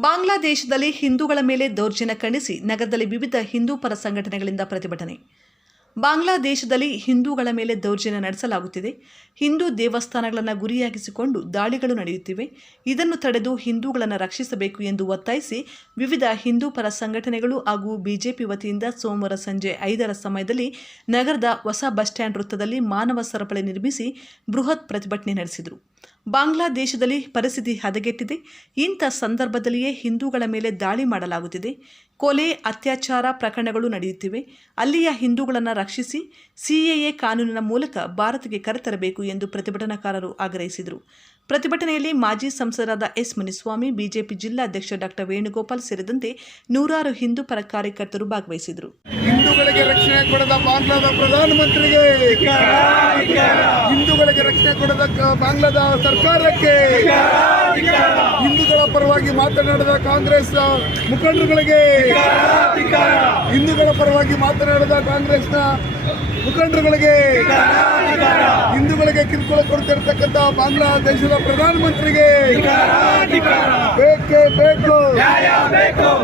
ಬಾಂಗ್ಲಾದೇಶದಲ್ಲಿ ಹಿಂದೂಗಳ ಮೇಲೆ ದೌರ್ಜನ್ಯ ಖಂಡಿಸಿ ನಗರದಲ್ಲಿ ವಿವಿಧ ಹಿಂದೂ ಪರ ಸಂಘಟನೆಗಳಿಂದ ಪ್ರತಿಭಟನೆ. ಬಾಂಗ್ಲಾದೇಶದಲ್ಲಿ ಹಿಂದೂಗಳ ಮೇಲೆ ದೌರ್ಜನ್ಯ ನಡೆಸಲಾಗುತ್ತಿದೆ. ಹಿಂದೂ ದೇವಸ್ಥಾನಗಳನ್ನು ಗುರಿಯಾಗಿಸಿಕೊಂಡು ದಾಳಿಗಳು ನಡೆಯುತ್ತಿವೆ. ಇದನ್ನು ತಡೆದು ಹಿಂದೂಗಳನ್ನು ರಕ್ಷಿಸಬೇಕು ಎಂದು ಒತ್ತಾಯಿಸಿ ವಿವಿಧ ಹಿಂದೂ ಪರ ಸಂಘಟನೆಗಳು ಹಾಗೂ ಬಿಜೆಪಿ ವತಿಯಿಂದ ಸೋಮವಾರ ಸಂಜೆ ಐದರ ಸಮಯದಲ್ಲಿ ನಗರದ ಹೊಸ ಬಸ್ ಸ್ಟ್ಯಾಂಡ್ ವೃತ್ತದಲ್ಲಿ ಮಾನವ ಸರಪಳಿ ನಿರ್ಮಿಸಿ ಬೃಹತ್ ಪ್ರತಿಭಟನೆ ನಡೆಸಿದರು. ಬಾಂಗ್ಲಾದೇಶದಲ್ಲಿ ಪರಿಸ್ಥಿತಿ ಹದಗೆಟ್ಟಿದೆ. ಇಂಥ ಸಂದರ್ಭದಲ್ಲಿಯೇ ಹಿಂದೂಗಳ ಮೇಲೆ ದಾಳಿ ಮಾಡಲಾಗುತ್ತಿದೆ. ಕೊಲೆ, ಅತ್ಯಾಚಾರ ಪ್ರಕರಣಗಳು ನಡೆಯುತ್ತಿವೆ. ಅಲ್ಲಿಯ ಹಿಂದೂಗಳನ್ನು ರಕ್ಷಿಸಿ ಸಿಎಎ ಕಾನೂನಿನ ಮೂಲಕ ಭಾರತಕ್ಕೆ ಕರೆತರಬೇಕು ಎಂದು ಪ್ರತಿಭಟನಾಕಾರರು ಆಗ್ರಹಿಸಿದರು. ಪ್ರತಿಭಟನೆಯಲ್ಲಿ ಮಾಜಿ ಸಂಸದರಾದ ಎಸ್ ಮುನಿಸ್ವಾಮಿ, ಬಿಜೆಪಿ ಜಿಲ್ಲಾಧ್ಯಕ್ಷ ಡಾಕ್ಟರ್ ವೇಣುಗೋಪಾಲ್ ಸೇರಿದಂತೆ ನೂರಾರು ಹಿಂದೂ ಪರ ಕಾರ್ಯಕರ್ತರು ಭಾಗವಹಿಸಿದರು. ಹಿಂದೂಗಳಿಗೆ ರಕ್ಷಣೆ ಕೊಡದ ಬಾಂಗ್ಲಾದ ಪ್ರಧಾನಮಂತ್ರಿಗೆ ಹಿಂದೂಗಳಿಗೆ ರಕ್ಷಣೆ ಕೊಡದ ಬಾಂಗ್ಲಾದ ಸರ್ಕಾರಕ್ಕೆ. ಹಿಂದೂಗಳ ಪರವಾಗಿ ಮಾತನಾಡದ ಕಾಂಗ್ರೆಸ್ ಮುಖಂಡರುಗಳಿಗೆ. ಹಿಂದೂಗಳ ಪರವಾಗಿ ಮಾತನಾಡದ ಕಾಂಗ್ರೆಸ್ನ ಮುಖಂಡರುಗಳಿಗೆ ಹಿಂದೂಗಳಿಗೆ ಕಿರುಕುಳ ಕೊಡ್ತಿರ್ತಕ್ಕಂಥ ಬಾಂಗ್ಲಾದೇಶದ ಪ್ರಧಾನಮಂತ್ರಿಗೆ ಬೇಕೇ ಬೇಕು.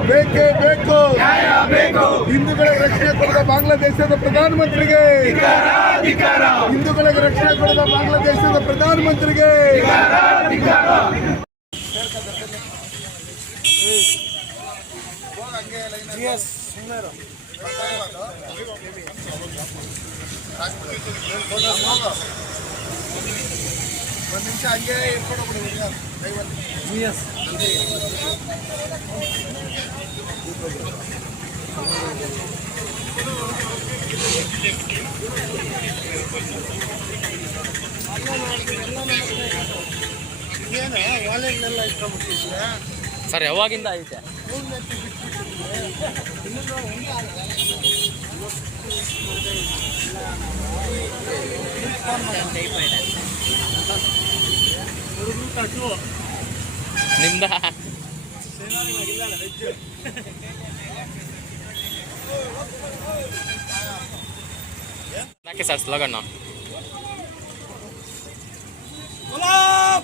ಬೇಕೇ ಬೇಕು. ಹಿಂದೂಗಳಿಗೆ ರಕ್ಷಣೆ ಕೊಡದ ಬಾಂಗ್ಲಾದೇಶದ ಪ್ರಧಾನಮಂತ್ರಿಗೆ ಹಿಂದೂಗಳಿಗೆ ರಕ್ಷಣೆ ಕೊಡದ ಬಾಂಗ್ಲಾದೇಶದ ಪ್ರಧಾನಮಂತ್ರಿಗೆ ಒಂದು ನಿಮಿಷ ಹಂಗೆ ಏನು ವಾಲೆಲ್ಲ ಇಟ್ಕೊಂಡ್ಬಿಟ್ಟಿದ್ರೆ ಸರ್ ಯಾವಾಗಿಂದ ಐತೆ? ನಿಮ್ದ? ಸರ್ ಸ್ಲೋಗನ್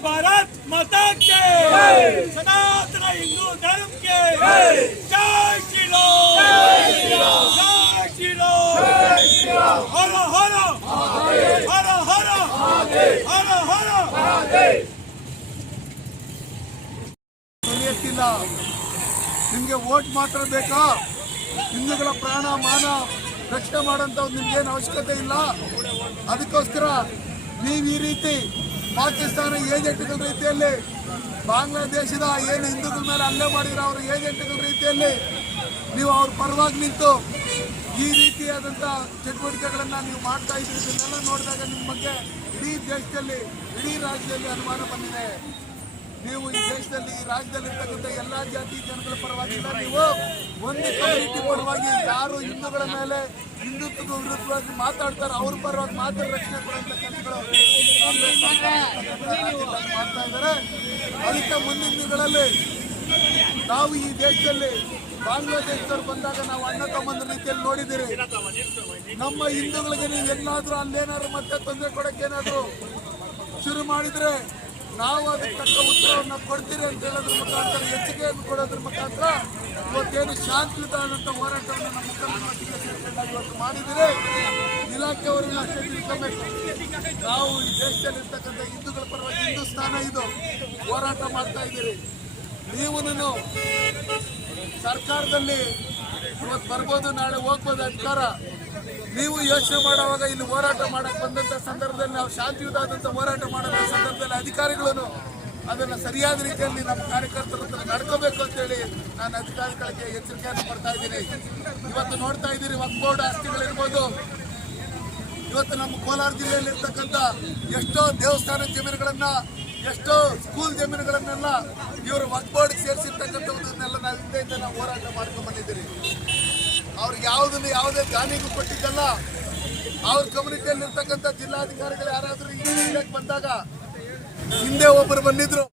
ಭಾರತ್ ಮಾತಾ ಸನಾತನ ಹಿಂದೂ ಧರ್ಮಕ್ಕೆ! ಸರಿಯತ್ತಿಲ್ಲ ನಿಮಗೆ ಓಟ್ ಮಾತ್ರ ಬೇಕಾ? ಹಿಂದೂಗಳ ಪ್ರಾಣ, ಮಾನ ರಕ್ಷಣೆ ಮಾಡಂತ ನಿಮ್ಗೆ ಏನು ಅವಶ್ಯಕತೆ ಇಲ್ಲ? ಅದಕ್ಕೋಸ್ಕರ ನೀವು ಈ ರೀತಿ ಪಾಕಿಸ್ತಾನ ಏಜೆಂಟ್ಗಳ ರೀತಿಯಲ್ಲಿ, ಬಾಂಗ್ಲಾದೇಶದ ಏನು ಹಿಂದೂಗಳ ಮೇಲೆ ಹಲ್ಲೆ ಮಾಡಿರೋ ಅವ್ರ ಏಜೆಂಟ್ಗಳ ರೀತಿಯಲ್ಲಿ ನೀವು ಅವ್ರ ಪರವಾಗಿ ನಿಂತು ಈ ರೀತಿಯಾದಂಥ ಚಟುವಟಿಕೆಗಳನ್ನು ನೀವು ಮಾಡ್ತಾ ಇದ್ದೀರಿ ಇದನ್ನೆಲ್ಲ ನೋಡಿದಾಗ ನಿಮ್ಮ ಬಗ್ಗೆ ಇಡೀ ದೇಶದಲ್ಲಿ, ಇಡೀ ರಾಜ್ಯದಲ್ಲಿ ಅನುಮಾನ ಬಂದಿದೆ. ನೀವು ಈ ದೇಶದಲ್ಲಿ, ಈ ರಾಜ್ಯದಲ್ಲಿ ಇರ್ತಕ್ಕಂಥ ಎಲ್ಲಾ ಜಾತಿ ಜನಗಳ ಪರವಾಗಿ ಇಲ್ಲ. ನೀವು ಒಂದು ಕಮ್ಯುನಿಟಿ ಪರವಾಗಿ ಯಾರು ಹಿಂದೂಗಳ ಮೇಲೆ ಹಿಂದುತ್ವದ ವಿರುದ್ಧವಾಗಿ ಮಾತಾಡ್ತಾರೆ ಅವ್ರ ಪರವಾಗಿ ಮಾತ್ರ ರಕ್ಷಣೆ ಕೊಡುವಂಥ ಕೆಲಸಗಳು ಮಾಡ್ತಾ ಇದ್ದಾರೆ. ಅದಕ್ಕೆ ಮುಂದಿನ ದಿನಗಳಲ್ಲಿ ನಾವು ಈ ದೇಶದಲ್ಲಿ ಬಾಂಗ್ಲಾದೇಶದವ್ರು ಬಂದಾಗ ನಾವು ಅಣ್ಣ ತಮ್ಮಂದ್ರ ರೀತಿಯಲ್ಲಿ ನೋಡಿದ್ದೀರಿ. ನಮ್ಮ ಹಿಂದೂಗಳಿಗೆ ನೀವು ಎಲ್ಲಾದ್ರೂ ಅಲ್ಲೇನಾದ್ರು ಮತ್ತೆ ತೊಂದರೆ ಕೊಡಕ್ಕೆ ಏನಾದ್ರು ಶುರು ಮಾಡಿದ್ರೆ ನಾವು ಅದಕ್ಕೆ ತಕ್ಕ ಉತ್ತರವನ್ನು ಕೊಡ್ತೀರಿ ಅಂತ ಹೇಳೋದ್ರ ಮುಖಾಂತರ ಹೆಚ್ಚಿಗೆಯನ್ನು ಕೊಡೋದ್ರ ಮುಖಾಂತರ ಇವತ್ತೇನು ಶಾಂತಿಯುತವಾದಂಥ ಹೋರಾಟವನ್ನು ನಮ್ಮ ಸೇರ್ಕೊಂಡಾಗ ಇವತ್ತು ಮಾಡಿದರೆ ಇಲಾಖೆಯವರೆಲ್ಲ ತಿಳ್ಕೊಬೇಕು. ನಾವು ಈ ದೇಶದಲ್ಲಿರ್ತಕ್ಕಂಥ ಹಿಂದೂಗಳ ಪರವಾಗಿ ಹಿಂದೂಸ್ತಾನ ಇದು. ಹೋರಾಟ ಮಾಡ್ತಾ ಇದ್ದೀರಿ. ನೀವು ಸರ್ಕಾರದಲ್ಲಿ ಇವತ್ತು ಬರ್ಬೋದು, ನಾಳೆ ಹೋಗ್ಬೋದು ಅಧಿಕಾರ ನೀವು ಯೋಚನೆ ಮಾಡುವಾಗ ಇಲ್ಲಿ ಹೋರಾಟ ಮಾಡಕ್ ಬಂದಂತ ಸಂದರ್ಭದಲ್ಲಿ ನಾವು ಶಾಂತಿಯುತವಾದಂಥ ಹೋರಾಟ ಮಾಡುವ ಸಂದರ್ಭದಲ್ಲಿ ಅಧಿಕಾರಿಗಳು ಅದನ್ನು ಸರಿಯಾದ ರೀತಿಯಲ್ಲಿ ನಮ್ಮ ಕಾರ್ಯಕರ್ತರ ಹತ್ರ ನಡ್ಕೋಬೇಕು ಅಂತೇಳಿ ನಾನು ಅಧಿಕಾರಿಗಳಿಗೆ ಎಚ್ಚರಿಕೆಯನ್ನು ಕೊಡ್ತಾ ಇದ್ದೀನಿ. ಇವತ್ತು ನೋಡ್ತಾ ಇದ್ದೀರಿ ಬೋರ್ಡ್ ಆಸ್ತಿಗಳಿರ್ಬೋದು ಇವತ್ತು ನಮ್ಮ ಕೋಲಾರ ಜಿಲ್ಲೆಯಲ್ಲಿ ಇರ್ತಕ್ಕಂಥ ಎಷ್ಟೋ ದೇವಸ್ಥಾನ ಜಮೀನುಗಳನ್ನ ಎಷ್ಟೋ ಸ್ಕೂಲ್ ಜಮೀನುಗಳನ್ನೆಲ್ಲ ಇವರು ಬೋರ್ಡ್ ಸೇರಿಸಿರ್ತಕ್ಕಂಥದ್ದನ್ನೆಲ್ಲ ನಾವು ಹಿಂದೆ ನಾವು ಹೋರಾಟ ಮಾಡ್ಕೊಂಡು ಬಂದಿದ್ದೀರಿ. ಅವ್ರಿಗೆ ಯಾವುದನ್ನು ಯಾವುದೇ ಜಾನಿಗೂ ಕೊಟ್ಟಿದ್ದಲ್ಲ, ಅವ್ರ ಕಮ್ಯುನಿಟಿಯಲ್ಲಿ ಇರ್ತಕ್ಕಂಥ ಜಿಲ್ಲಾಧಿಕಾರಿಗಳು ಯಾರಾದರೂ ಈ ಬಂದಾಗ ಹಿಂದೆ ಒಬ್ಬರು ಬಂದಿದ್ರು.